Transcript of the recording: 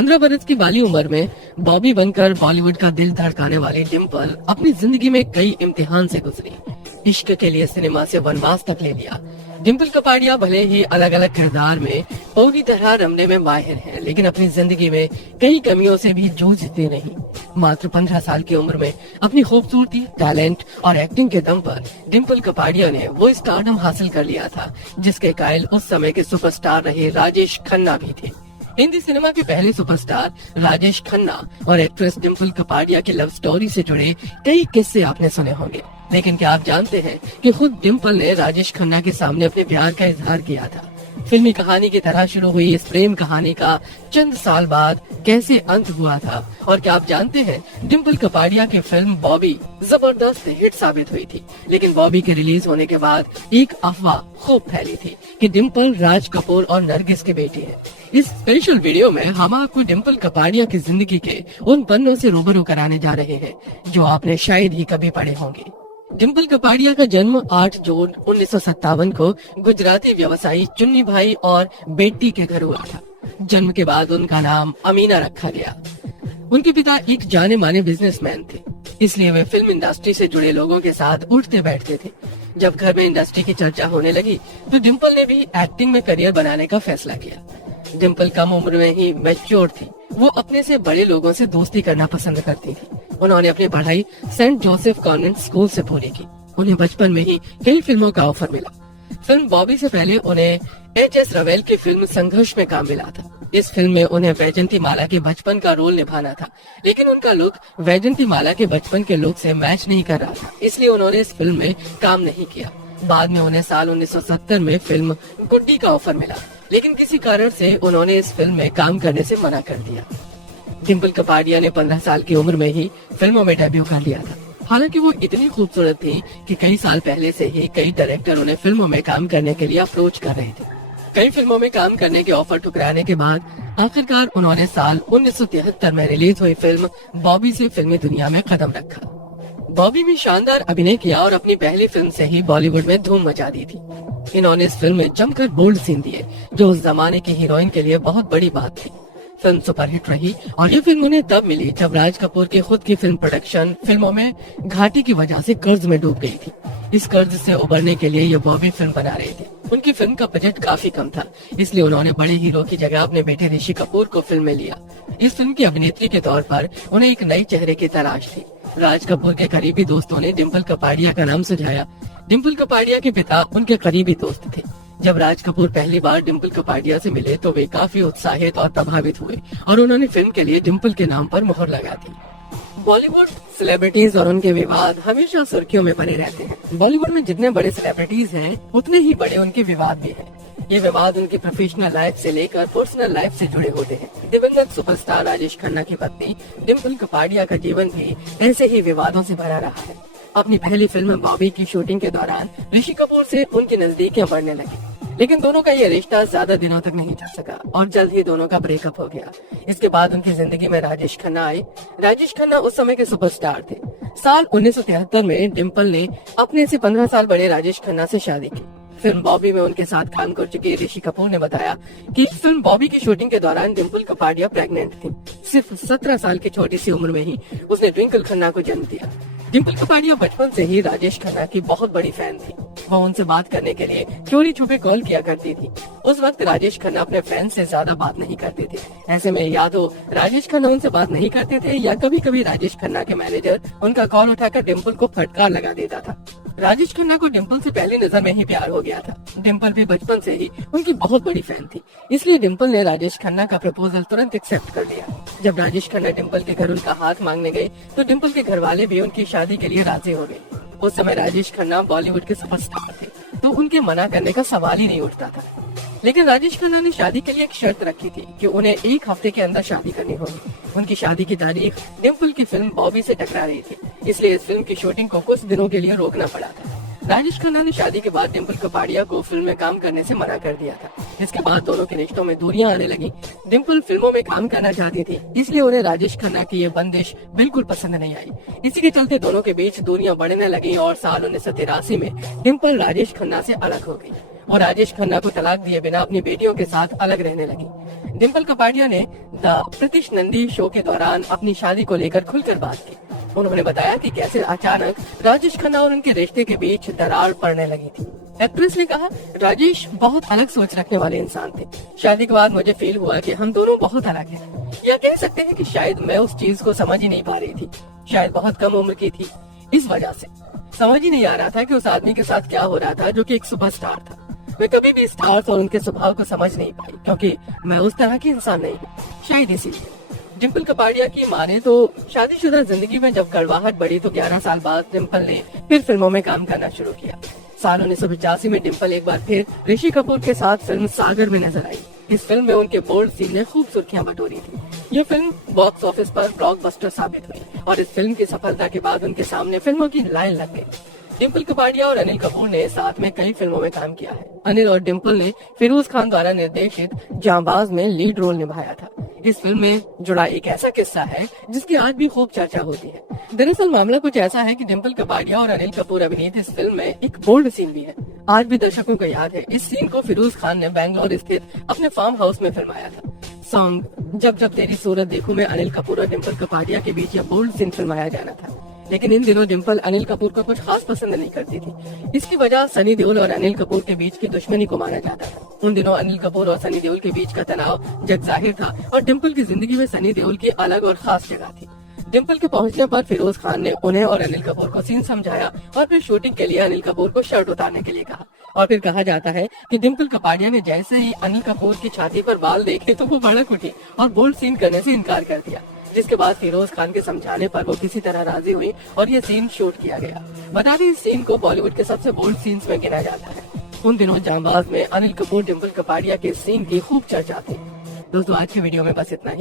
15 बरस की बाली उम्र में बॉबी बनकर बॉलीवुड का दिल धड़काने वाली डिम्पल अपनी जिंदगी में कई इम्तिहान से गुजरी। इश्क के लिए सिनेमा से वनवास तक ले लिया। डिम्पल कपाड़िया भले ही अलग अलग किरदार में पूरी तरह रमने में माहिर है, लेकिन अपनी जिंदगी में कई कमियों से भी जूझती नहीं। मात्र 15 साल की उम्र में अपनी खूबसूरती, टैलेंट और एक्टिंग के दम पर डिम्पल कपाड़िया ने वो स्टारडम हासिल कर लिया था जिसके कायल उस समय के सुपरस्टार रहे राजेश खन्ना भी थे। हिंदी सिनेमा के पहले सुपरस्टार राजेश खन्ना और एक्ट्रेस डिम्पल कपाड़िया की लव स्टोरी से जुड़े कई किस्से आपने सुने होंगे, लेकिन क्या आप जानते हैं कि खुद डिम्पल ने राजेश खन्ना के सामने अपने प्यार का इजहार किया था। फिल्मी कहानी की तरह शुरू हुई इस प्रेम कहानी का चंद साल बाद कैसे अंत हुआ था, और क्या आप जानते हैं डिम्पल कपाड़िया की फिल्म बॉबी जबरदस्त हिट साबित हुई थी, लेकिन बॉबी के रिलीज होने के बाद एक अफवाह खूब फैली थी कि डिम्पल राज कपूर और नरगिस की बेटी है। इस स्पेशल वीडियो में हम आपको डिम्पल कपाड़िया की जिंदगी के उन पन्नों से रूबरू कराने जा रहे हैं जो आपने शायद ही कभी पढ़े होंगे। डिम्पल कपाड़िया का जन्म 8 जून 1957 को गुजराती व्यवसायी चुन्नी भाई और बेटी के घर हुआ था। जन्म के बाद उनका नाम अमीना रखा गया। उनके पिता एक जाने माने बिजनेसमैन थे, इसलिए वे फिल्म इंडस्ट्री से जुड़े लोगों के साथ उठते बैठते थे। जब घर में इंडस्ट्री की चर्चा होने लगी तो डिम्पल ने भी एक्टिंग में करियर बनाने का फैसला किया। डिम्पल कम उम्र में ही मैच्योर थी। वो अपने से बड़े लोगों से दोस्ती करना पसंद करती थी। उन्होंने अपनी पढ़ाई सेंट जोसेफ कॉन्वेंट स्कूल से पूरी की। उन्हें बचपन में ही कई फिल्मों का ऑफर मिला। फिल्म बॉबी से पहले उन्हें H.S. रवेल की फिल्म संघर्ष में काम मिला था। इस फिल्म में उन्हें वैजंती माला के बचपन का रोल निभाना था, लेकिन उनका लुक वैजंती माला के बचपन के लुक से मैच नहीं कर रहा था, इसलिए उन्होंने इस फिल्म में काम नहीं किया। बाद में उन्हें साल 1970 में फिल्म गुड्डी का ऑफर मिला, लेकिन किसी कारण से उन्होंने इस फिल्म में काम करने से मना कर दिया। डिम्पल कपाड़िया ने 15 साल की उम्र में ही फिल्मों में डेब्यू कर लिया था। हालांकि वो इतनी खूबसूरत थी कि कई साल पहले से ही कई डायरेक्टर उन्हें फिल्मों में काम करने के लिए अप्रोच कर रहे थे। कई फिल्मों में काम करने के ऑफर ठुकराने के बाद आखिरकार उन्होंने साल 1973 में रिलीज हुई फिल्म बॉबी से फिल्मी दुनिया में कदम रखा। बॉबी में शानदार अभिनय किया और अपनी पहली फिल्म से ही बॉलीवुड में धूम मचा दी थी। इन्होंने इस फिल्म में जमकर बोल्ड सीन दिए जो उस जमाने की हीरोइन के लिए बहुत बड़ी बात थी। फिल्म सुपरहिट रही और ये फिल्म उन्हें तब मिली जब राज कपूर की खुद की फिल्म प्रोडक्शन फिल्मों में घाटे की वजह से कर्ज में डूब गई थी। इस कर्ज से उबरने के लिए ये बॉबी फिल्म बना रहे थे। उनकी फिल्म का बजट काफी कम था, इसलिए उन्होंने बड़े हीरो की जगह अपने बेटे ऋषि कपूर को फिल्म में लिया। इस फिल्म की अभिनेत्री के तौर पर उन्हें एक नई चेहरे की तलाश थी। राज कपूर के करीबी दोस्तों ने डिम्पल कपाड़िया का नाम सुझाया। डिम्पल कपाड़िया के पिता उनके करीबी दोस्त थे। जब राज कपूर पहली बार डिम्पल कपाड़िया से मिले तो वे काफी उत्साहित और प्रभावित हुए और उन्होंने फिल्म के लिए डिम्पल के नाम पर मुहर लगा दी। बॉलीवुड सेलिब्रिटीज और उनके विवाद हमेशा सुर्खियों में बने रहते हैं। बॉलीवुड में जितने बड़े सेलिब्रिटीज हैं उतने ही बड़े उनके विवाद भी हैं। ये विवाद उनकी प्रोफेशनल लाइफ से लेकर पर्सनल लाइफ से जुड़े होते हैं। दिवंगत सुपरस्टार राजेश खन्ना की पत्नी डिम्पल कपाड़िया का जीवन भी ऐसे ही विवादों से भरा रहा है। अपनी पहली फिल्म बॉबी की शूटिंग के दौरान ऋषि कपूर से उनकी नजदीकियां बढ़ने लगी, लेकिन दोनों का ये रिश्ता ज्यादा दिनों तक नहीं चल सका और जल्द ही दोनों का ब्रेकअप हो गया। इसके बाद उनकी जिंदगी में राजेश खन्ना आए। राजेश खन्ना उस समय के सुपरस्टार थे। साल 1973 में डिम्पल ने अपने से 15 साल बड़े राजेश खन्ना से शादी की। फिल्म बॉबी में उनके साथ काम कर चुके ऋषि कपूर ने बताया कि फिल्म बॉबी की शूटिंग के दौरान डिम्पल कपाड़िया प्रेग्नेंट थी। सिर्फ 17 साल की छोटी सी उम्र में ही उसने ट्विंकल खन्ना को जन्म दिया। डिम्पल कपाड़िया बचपन से ही राजेश खन्ना की बहुत बड़ी फैन थी। वो उनसे बात करने के लिए चोरी छुपे कॉल किया करती थी। उस वक्त राजेश खन्ना अपने फैन से ज्यादा बात नहीं करते थे। ऐसे में या तो राजेश खन्ना उनसे बात नहीं करते थे या कभी कभी राजेश खन्ना के मैनेजर उनका कॉल उठाकर डिम्पल को फटकार लगा देता था। राजेश खन्ना को डिम्पल से पहली नजर में ही प्यार हो गया था। डिम्पल भी बचपन से ही उनकी बहुत बड़ी फैन थी, इसलिए डिम्पल ने राजेश खन्ना का प्रपोजल तुरंत एक्सेप्ट कर लिया। जब राजेश खन्ना डिम्पल के घर उनका हाथ मांगने गए तो डिम्पल के घर वाले भी उनकी शादी के लिए राजी हो गए। उस समय राजेश खन्ना बॉलीवुड के सुपरस्टार थे, तो उनके मना करने का सवाल ही नहीं उठता था। लेकिन राजेश खन्ना ने शादी के लिए एक शर्त रखी थी कि उन्हें 1 हफ्ते के अंदर शादी करनी होगी। उनकी शादी की तारीख डिम्पल की फिल्म बॉबी से टकरा रही थी, इसलिए इस फिल्म की शूटिंग को कुछ दिनों के लिए रोकना पड़ा था। राजेश खन्ना ने शादी के बाद डिम्पल कपाड़िया को फिल्म में काम करने से मना कर दिया था। इसके बाद दोनों के रिश्तों में दूरियां आने लगी। डिम्पल फिल्मों में काम करना चाहती थी, इसलिए उन्हें राजेश खन्ना की ये बंदिश बिल्कुल पसंद नहीं आई। इसी के चलते दोनों के बीच दूरियां बढ़ने लगी और साल 1983 में डिम्पल राजेश खन्ना से अलग हो गई और राजेश खन्ना को तलाक दिए बिना अपनी बेटियों के साथ अलग रहने लगी। डिम्पल कपाड़िया ने द प्रतीश नंदी शो के दौरान अपनी शादी को लेकर खुलकर बात की। उन्होंने बताया कि कैसे अचानक राजेश खन्ना और उनके रिश्ते के बीच दरार पड़ने लगी थी। एक्ट्रेस ने कहा, राजेश बहुत अलग सोच रखने वाले इंसान थे। शादी के बाद मुझे फील हुआ कि हम दोनों बहुत अलग हैं। या कह सकते हैं कि शायद मैं उस चीज को समझ ही नहीं पा रही थी। शायद बहुत कम उम्र की थी, इस वजह से समझ ही नहीं आ रहा था कि उस आदमी के साथ क्या हो रहा था जो कि एक सुपरस्टार था। मैं कभी भी स्टार्स और उनके स्वभाव को समझ नहीं पाई क्योंकि मैं उस तरह की इंसान नहीं हूँ। शायद इसीलिए डिम्पल कपाड़िया की माने तो शादीशुदा जिंदगी में जब कड़वाहट बढ़ी तो 11 साल बाद डिम्पल ने फिर फिल्मों में काम करना शुरू किया। साल 1985 में डिम्पल एक बार फिर ऋषि कपूर के साथ फिल्म सागर में नजर आई। इस फिल्म में उनके बोल्ड सीन ने खूब सुर्खियां बटोरी थी। यह फिल्म बॉक्स ऑफिस पर ब्लॉकबस्टर साबित हुई और इस फिल्म की सफलता के बाद उनके सामने फिल्मों की लाइन लग गई। डिम्पल कपाड़िया और अनिल कपूर ने साथ में कई फिल्मों में काम किया है। अनिल और डिम्पल ने फिरोज खान द्वारा निर्देशित जांबाज में लीड रोल निभाया था। इस फिल्म में जुड़ा एक ऐसा किस्सा है जिसकी आज भी खूब चर्चा होती है। दरअसल मामला कुछ ऐसा है कि डिम्पल कपाड़िया और अनिल कपूर अभिनीत इस फिल्म में एक बोल्ड सीन भी है। आज भी दर्शकों को याद है। इस सीन को फिरोज खान ने बैंगलोर स्थित अपने फार्म हाउस में फिल्माया था। सॉन्ग जब जब तेरी सूरत देखूं में अनिल कपूर और डिम्पल कपाड़िया के बीच यह बोल्ड सीन फिल्माया जाना था। लेकिन इन दिनों डिम्पल अनिल कपूर को कुछ खास पसंद नहीं करती थी। इसकी वजह सनी देओल और अनिल कपूर के बीच की दुश्मनी को माना जाता था। उन दिनों अनिल कपूर और सनी देओल के बीच का तनाव जग जाहिर था और डिम्पल की जिंदगी में सनी देओल की अलग और खास जगह थी। डिम्पल के पहुंचने पर फिरोज खान ने उन्हें और अनिल कपूर को सीन समझाया और फिर शूटिंग के लिए अनिल कपूर को शर्ट उतारने के लिए कहा। और फिर कहा जाता है कि डिम्पल कपाड़िया ने जैसे ही अनिल कपूर की छाती पर बाल देखे तो वो भड़क उठी और बोल्ड सीन करने से इनकार कर दिया। जिसके बाद फिरोज खान के समझाने पर वो किसी तरह राजी हुई और ये सीन शूट किया गया। बता दें, इस सीन को बॉलीवुड के सबसे बोल्ड सीन्स में गिना जाता है। उन दिनों जांबाज में अनिल कपूर डिम्पल कपाड़िया के सीन की खूब चर्चा थी। दोस्तों, आज के वीडियो में बस इतना ही।